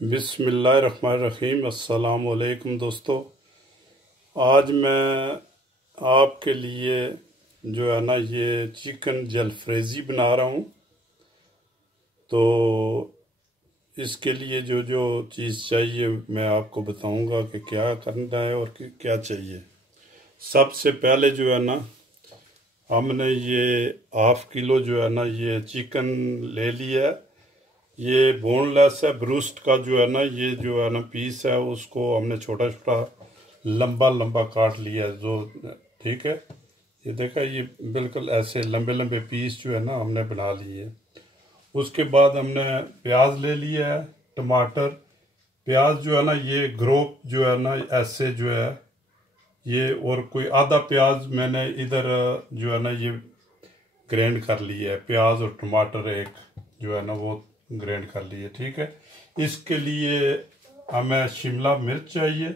बिस्मिल्लाहिर्रहमानिर्रहीम। अस्सलाम वालेकुम दोस्तों। आज मैं आपके लिए जो है ना ये चिकन जलफ्रेज़ी बना रहा हूँ। तो इसके लिए जो जो चीज़ चाहिए मैं आपको बताऊँगा कि क्या करना है और क्या चाहिए। सबसे पहले जो है ना हमने ये हाफ़ किलो जो है ना ये चिकन ले लिया है। ये बोनलेस है, ब्रूस्ट का जो है ना ये जो है ना पीस है उसको हमने छोटा छोटा लंबा लंबा काट लिया है। जो ठीक है, ये देखा, ये बिल्कुल ऐसे लंबे लंबे पीस जो है ना हमने बना लिए। उसके बाद हमने प्याज ले लिया है, टमाटर, प्याज जो है ना ये ग्रोप जो है ना ऐसे जो है ये, और कोई आधा प्याज मैंने इधर जो है ना ये ग्राइंड कर लिया है। प्याज और टमाटर एक जो है ना वो ग्राइंड कर लिए। ठीक है, इसके लिए हमें शिमला मिर्च चाहिए।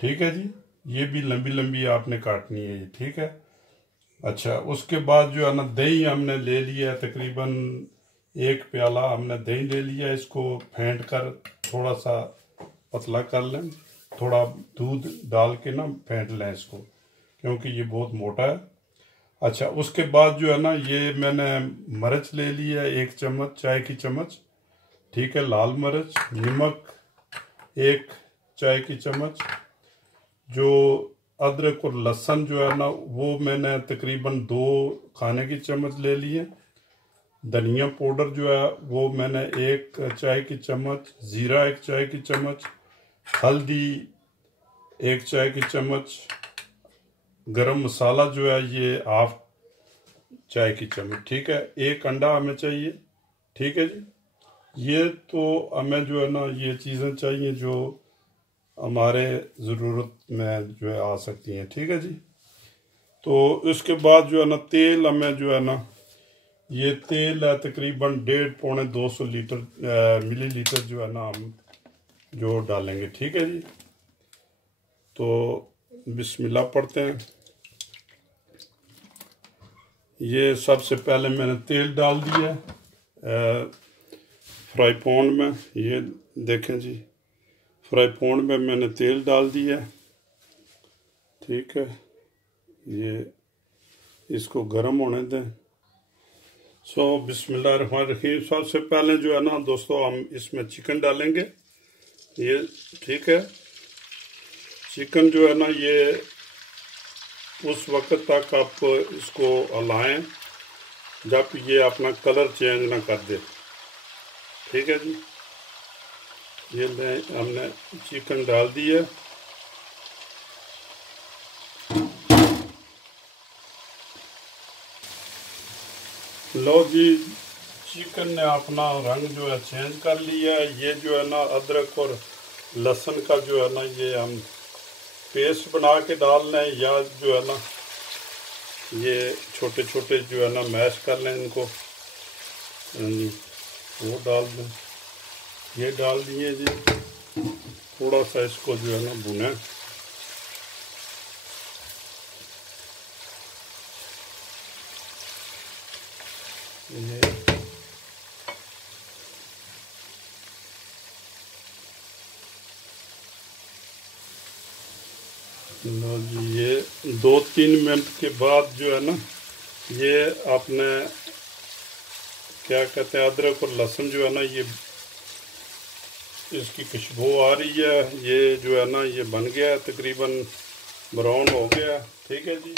ठीक है जी, ये भी लंबी लंबी आपने काटनी है ये। ठीक है, अच्छा, उसके बाद जो है ना दही हमने ले लिया है, तकरीबन 1 प्याला हमने दही ले लिया। इसको फेंट कर थोड़ा सा पतला कर लें, थोड़ा दूध डाल के ना फेंट लें इसको, क्योंकि ये बहुत मोटा है। अच्छा, उसके बाद जो है ना ये मैंने मिर्च ले ली है 1 चम्मच, चाय की चम्मच। ठीक है, लाल मिर्च, नमक 1 चाय की चम्मच। जो अदरक और लहसुन जो है ना वो मैंने तकरीबन 2 खाने की चम्मच ले लिए। धनिया पाउडर जो है वो मैंने 1 चाय की चम्मच, ज़ीरा 1 चाय की चम्मच, हल्दी 1 चाय की चम्मच, गरम मसाला जो है ये 1/2 चाय की चम्मच। ठीक है, 1 अंडा हमें चाहिए। ठीक है जी, ये तो हमें जो है ना ये चीज़ें चाहिए जो हमारे ज़रूरत में जो है आ सकती हैं। ठीक है जी, तो इसके बाद जो है ना तेल हमें जो है ना ये तेल है तकरीबन 1.5 पौने 200 मिलीलीटर जो है ना हम जो डालेंगे। ठीक है जी, तो बिस्मिल्लाह पढ़ते हैं। ये सबसे पहले मैंने तेल डाल दिया फ्राई पैन में। ये देखें जी, फ्राई पैन में मैंने तेल डाल दिया। ठीक है, ये इसको गर्म होने दें। बिस्मिल्लाहिर्रहमानिर्रहीम। सबसे पहले जो है ना दोस्तों हम इसमें चिकन डालेंगे ये। ठीक है, चिकन जो है ना ये उस वक्त तक आप इसको हलाएं जब ये अपना कलर चेंज ना कर दे। ठीक है जी, ये हमने चिकन डाल दिया। लो जी, चिकन ने अपना रंग जो है चेंज कर लिया है। ये जो है ना अदरक और लहसुन का जो है ना ये हम पेस्ट बना के डाल लें, या जो है ना ये छोटे छोटे जो है ना मैश कर लें इनको, वो डाल दें। ये डाल दिए जी, थोड़ा सा इसको जो है ना भुनें। ये लो जी, ये 2-3 मिनट के बाद जो है ना ये आपने क्या कहते हैं अदरक और लहसुन जो है ना ये इसकी खुशबू आ रही है। ये जो है ना ये बन गया है, तकरीबन ब्राउन हो गया। ठीक है जी,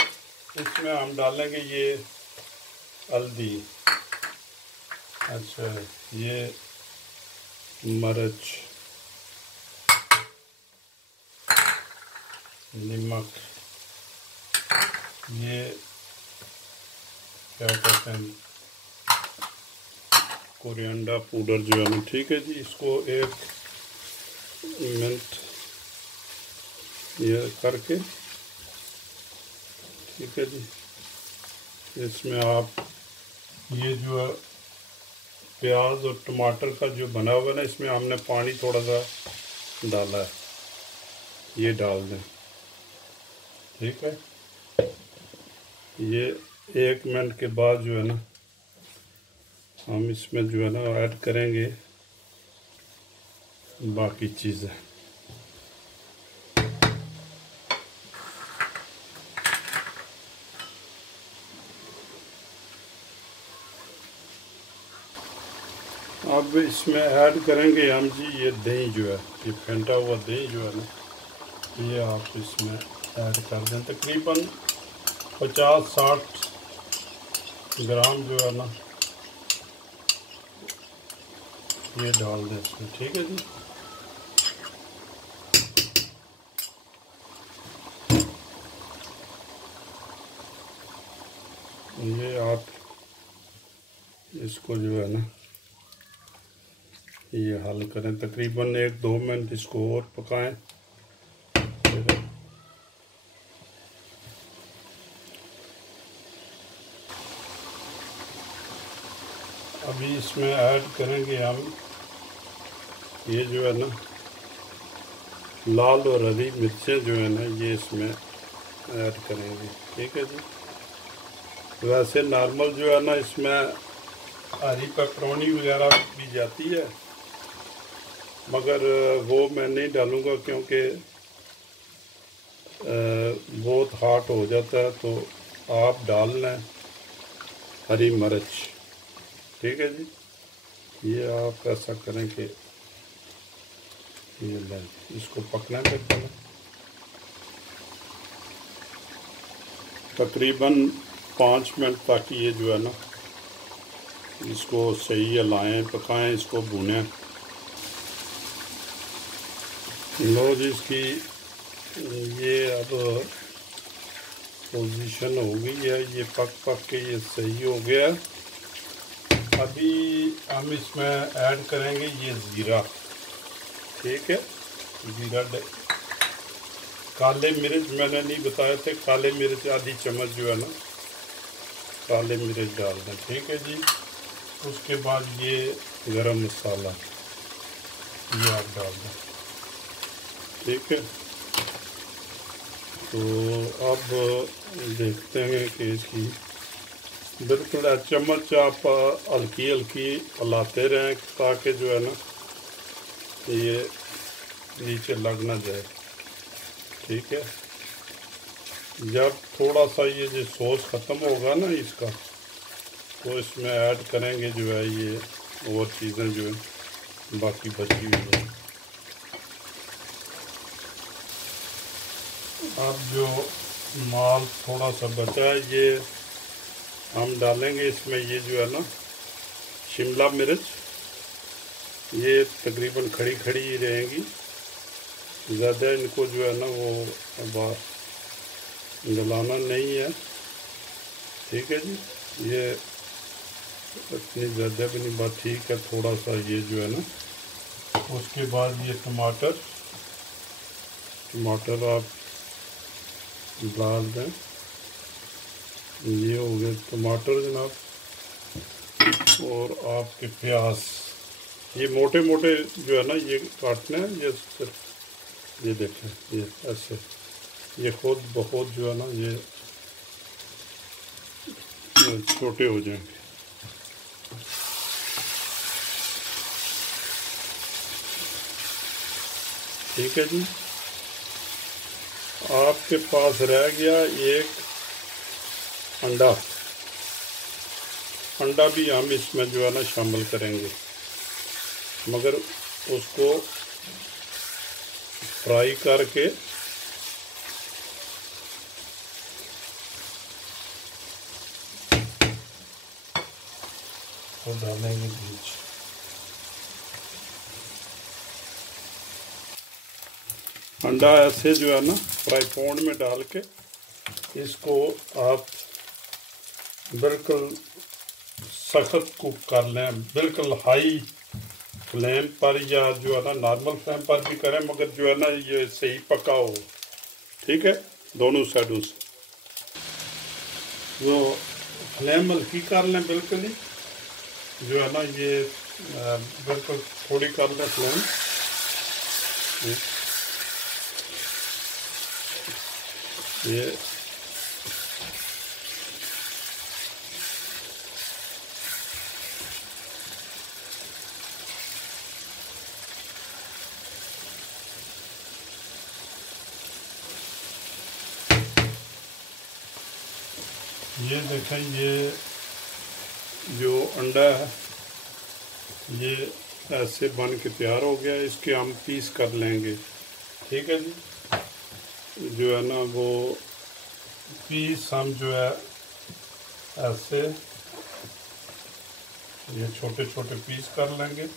इसमें हम डालेंगे ये हल्दी, अच्छा ये मिर्च, नमक, ये क्या कहते हैं कोरिएंडर पाउडर जो है ना। ठीक है जी, इसको 1 मिनट ये करके, ठीक है जी, इसमें आप ये जो है प्याज और टमाटर का जो बना हुआ है ना इसमें हमने पानी थोड़ा सा डाला है, ये डाल दें। ठीक है, ये 1 मिनट के बाद जो है ना हम इसमें जो है ना ऐड करेंगे बाकी चीज़ें। अब इसमें ऐड करेंगे हम जी ये दही जो है, ये फेंटा हुआ दही जो है ना, ये आप इसमें ऐड कर दें। तकरीबन 50-60 ग्राम जो है ना, ये डाल दें इसमें। ठीक है जी। ये आप इसको जो है ना, ये हल करें। तकरीबन 1-2 मिनट इसको और पकाएं। अभी इसमें ऐड करेंगे हम ये जो है ना, लाल और हरी मिर्चें जो है ना, ये इसमें ऐड करेंगे। ठीक है जी। वैसे नॉर्मल जो है ना, इसमें हरी पेपरोनी वगैरह भी जाती है, मगर वो मैं नहीं डालूँगा क्योंकि बहुत हॉट हो जाता है। तो आप डाल लें हरी मिर्च। ठीक है जी। ये आप ऐसा करें कि ये लें, इसको पकने पे पड़े तकरीबन 5 मिनट तक। ये जो है ना, इसको सही हिलाएं, पकाएं, इसको भुनें। लो जी, इसकी ये अब पोजीशन हो गई है, ये पक के ये सही हो गया। अभी हम इसमें ऐड करेंगे ये ज़ीरा। ठीक है, ज़ीरा काले मिर्च मैंने नहीं बताए थे, काले मिर्च आधी चम्मच जो है ना, काले मिर्च डाल दें। ठीक है जी। उसके बाद ये गरम मसाला ये आप डाल दें। ठीक है। तो अब देखते हैं कि इसकी बिल्कुल चम्मच आप हल्की हल्की हिलाते रहें ताकि जो है ना, ये नीचे लग ना जाए। ठीक है। जब थोड़ा सा ये जो सॉस ख़त्म होगा ना इसका, तो इसमें ऐड करेंगे जो है ये और चीज़ें जो है बाकी बची हुई हैं। अब जो माल थोड़ा सा बचा है ये हम डालेंगे इसमें। ये जो है ना, शिमला मिर्च, ये तकरीबन खड़ी खड़ी ही रहेंगी, ज़्यादा इनको जो है ना वो गलाना नहीं है। ठीक है जी। ये इतनी ज़्यादा भी नहीं, बात ठीक है, थोड़ा सा ये जो है ना। उसके बाद ये टमाटर आप डाल दें। ये हो गए टमाटर जनाब। और आपके प्याज, ये मोटे मोटे जो है ना, ये काटने हैं। ये देखें, ये ऐसे, ये खुद बहुत जो है ना, ये छोटे हो जाएंगे। ठीक है जी। आपके पास रह गया एक अंडा भी हम इसमें जो है ना शामिल करेंगे, मगर उसको फ्राई करके तो डालेंगे बीच। अंडा ऐसे जो है ना फ्राई पैन में डाल के इसको आप बिल्कुल सख्त कुक कर लें, बिल्कुल हाई फ्लेम पर, या जो है ना नॉर्मल फ्लेम पर भी करें, मगर जो है ना ये सही पका हो। ठीक है, दोनों साइडों से वो फ्लेम हल्की कर लें बिल्कुल ही, जो है ना ये बिल्कुल थोड़ी कर लें फ्लेम। ये ये देखें, ये जो अंडा है ये ऐसे बन के तैयार हो गया। इसके हम पीस कर लेंगे, ठीक है जी। जो है ना वो पीस हम जो है ऐसे ये छोटे छोटे पीस कर लेंगे।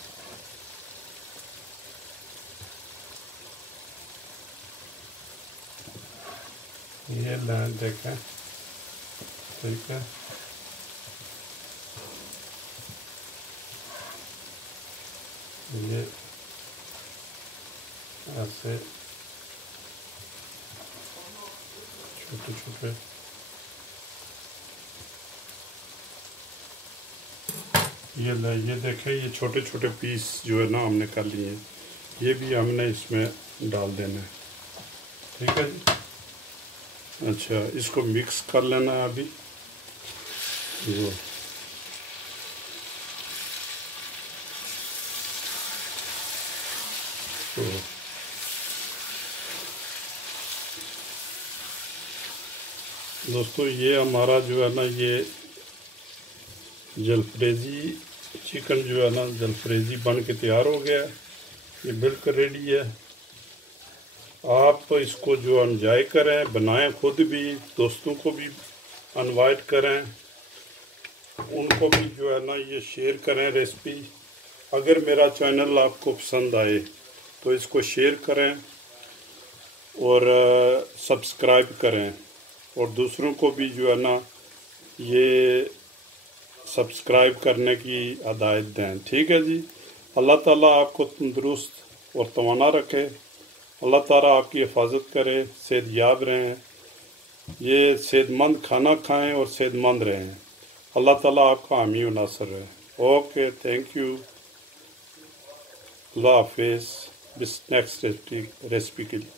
ये लें, देखें, ठीक है। ये ऐसे छोटे छोटे ये ले, ये देखें, ये छोटे छोटे पीस जो है ना हमने कर लिए हैं। ये भी हमने इसमें डाल देना है, ठीक है जी। अच्छा, इसको मिक्स कर लेना है अभी। ये तो दोस्तों, ये हमारा जो है ना ये जलफ्रेज़ी चिकन जो है ना जलफ्रेज़ी बन के तैयार हो गया है। ये बिल्कुल रेडी है। आप इसको जो एंजॉय करें, बनाएं, खुद भी, दोस्तों को भी इनवाइट करें, उनको भी जो है ना ये शेयर करें रेसिपी। अगर मेरा चैनल आपको पसंद आए तो इसको शेयर करें और सब्सक्राइब करें, और दूसरों को भी जो है ना ये सब्सक्राइब करने की हिदायत दें, ठीक है जी। अल्लाह ताला आपको तंदुरुस्त और तवाना रखे। अल्लाह ताला आपकी हिफाजत करे, सेहतयाब रहें, ये सेहतमंद खाना खाएं और सेहतमंद रहें। अल्लाह ताला आपका हामी व नासर रहे। ओके, थैंक यू, अल्लाह हाफिज़। नेक्स्ट रेसिपी के लिए।